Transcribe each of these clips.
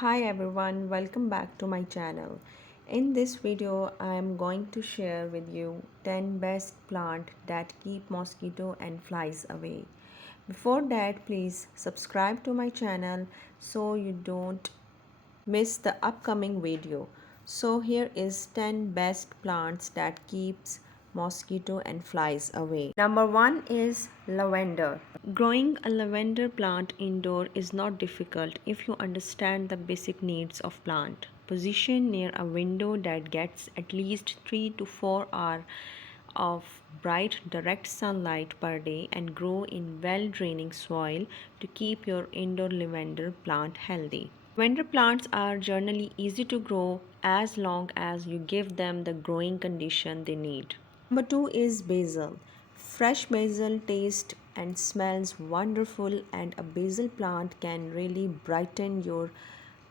Hi everyone, welcome back to my channel. In this video, I am going to share with you 10 best plant that keep mosquito and flies away. Before that, please subscribe to my channel so you don't miss the upcoming video. So here is 10 best plants that keeps mosquito and flies away. Number 1 is lavender. Growing a lavender plant indoor is not difficult if you understand the basic needs of plant. Position near a window that gets at least 3 to 4 hours of bright direct sunlight per day and grow in well-draining soil to keep your indoor lavender plant healthy. Lavender plants are generally easy to grow as long as you give them the growing condition they need. Number 2 is basil. Fresh basil tastes and smells wonderful, and a basil plant can really brighten your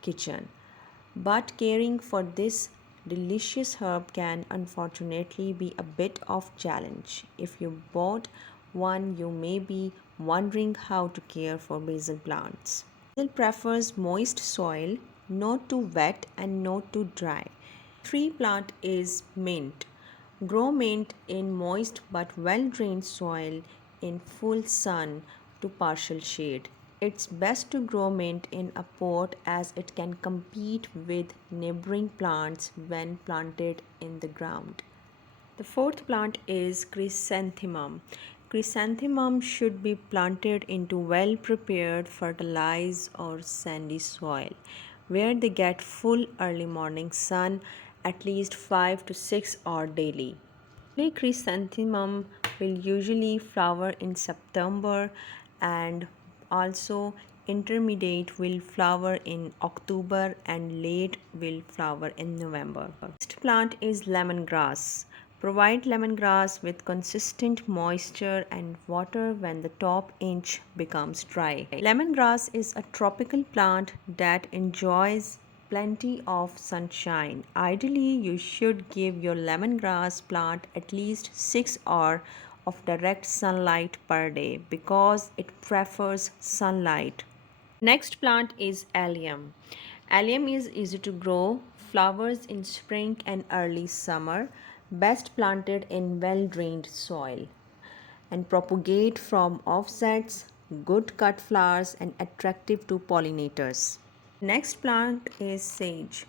kitchen. But caring for this delicious herb can unfortunately be a bit of challenge. If you bought one, you may be wondering how to care for basil plants. Basil prefers moist soil, not too wet and not too dry. Tree plant is mint. Grow mint in moist but well-drained soil in full sun to partial shade. It's best to grow mint in a pot as it can compete with neighboring plants when planted in the ground. The fourth plant is chrysanthemum. Chrysanthemum should be planted into well prepared, fertilized, or sandy soil where they get full early morning sun at least 5 to 6 hours daily. Early chrysanthemum will usually flower in September, and also intermediate will flower in October and late will flower in November. Next plant is lemongrass. Provide lemongrass with consistent moisture and water when the top inch becomes dry. Lemongrass is a tropical plant that enjoys plenty of sunshine. Ideally, you should give your lemongrass plant at least 6 hours of direct sunlight per day because it prefers sunlight. Next plant is allium. Allium is easy to grow, flowers in spring and early summer, best planted in well-drained soil, and propagate from offsets, good cut flowers and attractive to pollinators. Next plant is sage.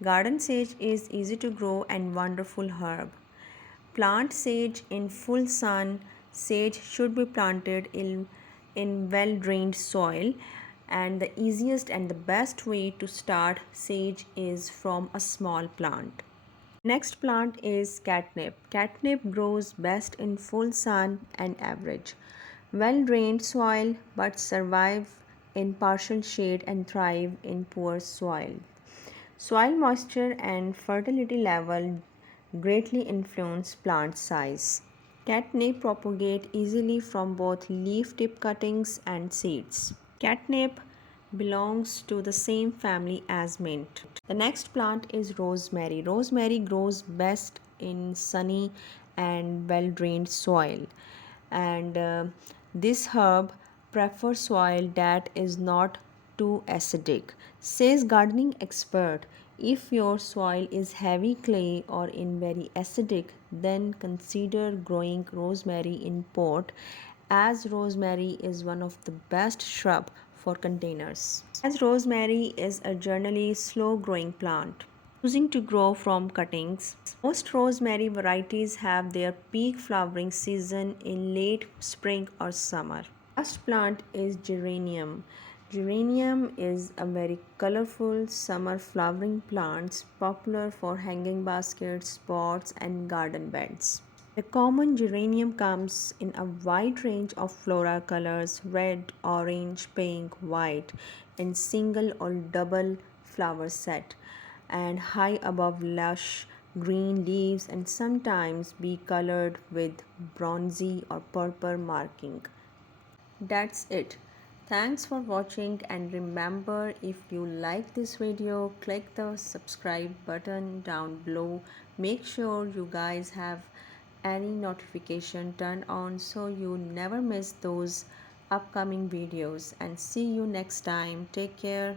Garden sage is easy to grow and wonderful herb. Plant sage in full sun. Sage should be planted in well-drained soil, and the easiest and the best way to start sage is from a small plant. Next plant is catnip. Catnip grows best in full sun and average, well-drained soil but survive in partial shade and thrive in poor soil. Soil moisture and fertility level greatly influence plant size. Catnip propagate easily from both leaf tip cuttings and seeds. Catnip belongs to the same family as mint. The next plant is rosemary. Rosemary grows best in sunny and well-drained soil, and this herb prefers soil that is not too acidic. Says gardening expert, if your soil is heavy clay or in very acidic, then consider growing rosemary in pot, as rosemary is one of the best shrub for containers. As rosemary is a generally slow growing plant, choosing to grow from cuttings. Most rosemary varieties have their peak flowering season in late spring or summer. Last plant is geranium. Geranium is a very colorful summer flowering plant popular for hanging baskets, pots, and garden beds. The common geranium comes in a wide range of floral colors: red, orange, pink, white, in single or double flower set, and high above lush green leaves and sometimes be colored with bronzy or purple marking. That's it. Thanks for watching, and remember, if you like this video, click the subscribe button down below. Make sure you guys have any notification turned on so you never miss those upcoming videos, and see you next time. Take care.